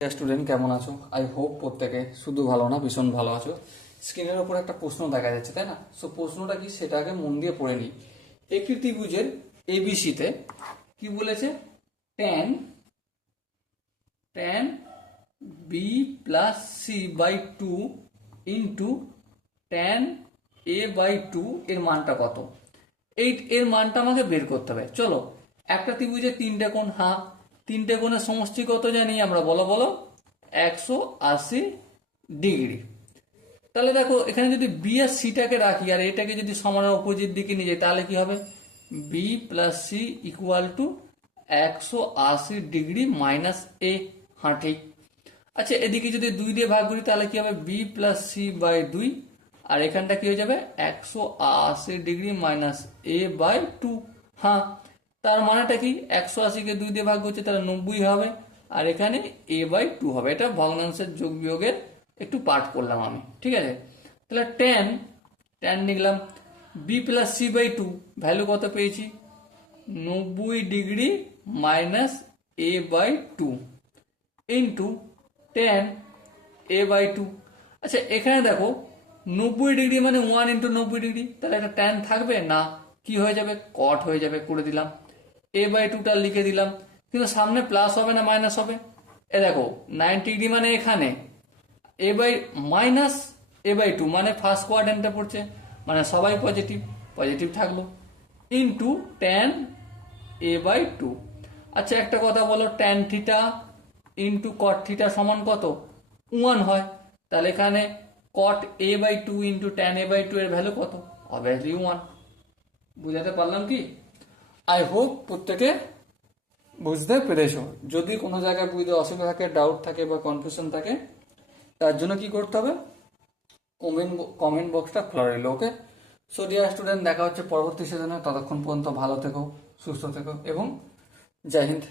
Student কেমন আছো? I hope প্রত্যেকে শুধু ভালো না, ভীষণ ভালো আছো। স্ক্রিনের ওপর একটা প্রশ্ন দেখা যাচ্ছে, তাই না? সো প্রশ্নটা কি সেটা আগে মন দিয়ে পড়ে নিই। একটি ত্রিভুজের এবিসিতে কি বলেছে? Tan tan B plus C by two into tan A by two এর মানটা কত? এর মানটা আমাকে বের করতে হবে। চলো, একটা ত্রিভুজের তিনটে কোণ, হ্যাঁ, তিনটে কোণের সমষ্টি কত জানি আমরা? বলো বলো। 180 ডিগ্রি। তাহলে দেখো, এখানে যদি বি আর সিটাকে রাখি আর এটাকে যদি সমানের অপোজিট দিকে নিয়ে যাই, তাহলে কি হবে? B plus C equal to 180 degree minus A. হ্যাঁ, ঠিক। আচ্ছা, এদিকে যদি 2 দিয়ে ভাগ করি তাহলে কি হবে? B plus C by 2। আর এখানটা কি হয়ে যাবে? 180 ডিগ্রি মাইনাস এ বাই 2। হ্যাঁ, তার মানেটা কি? 180কে 2 দিয়ে ভাগ করছে, তাহলে 90 হবে। আর এখানে এ বাই 2 হবে। এটা ভগ্নাংশের যোগ বিয়োগের একটু পাঠ করলাম আমি, ঠিক আছে? তাহলে ট্যান ট্যান লিখলাম B plus C by 2, value কত পেয়েছি? 90 degree minus A by 2 into tan A by 2। আচ্ছা, এখানে দেখো 90 ডিগ্রি মানে 1 ইন্টু 90 ডিগ্রি, তাহলে একটা ট্যান থাকবে না, কি হয়ে যাবে? কট হয়ে যাবে। করে দিলাম। এ বাই 2টা লিখে দিলাম, কিন্তু সামনে প্লাস হবে না মাইনাস হবে? এ দেখো 90 ডিগ্রি মানে এখানে A by minus A by 2 মানে ফার্স্ট কোয়াড্রেন্টে পড়ছে, মানে সবাই পজিটিভ, পজিটিভ থাকলো। Into tan A by 2। আচ্ছা, একটা কথা বলো, tan theta into cot theta সমান কত? 1 হয়। তাহলে এখানে cot A by 2 into tan A by 2 এর ভ্যালু কত? অবভিয়াসলি 1। বুঝাতে পারলাম কি? আই হোপ প্রত্যেকে বুঝতে পেরেছো। যদি কোনো জায়গায় বুঝতে অসুবিধা থাকে, ডাউট থাকে বা কনফিউশন থাকে, তার জন্য কি করতে হবে? কমেন্ট বক্সটা খোলা রইল। ওকে, সো ডিয়ার স্টুডেন্ট, দেখা হচ্ছে পরবর্তী সেশনে। ততক্ষণ পর্যন্ত ভালো থেকো, সুস্থ থেকো এবং জয় হিন্দ।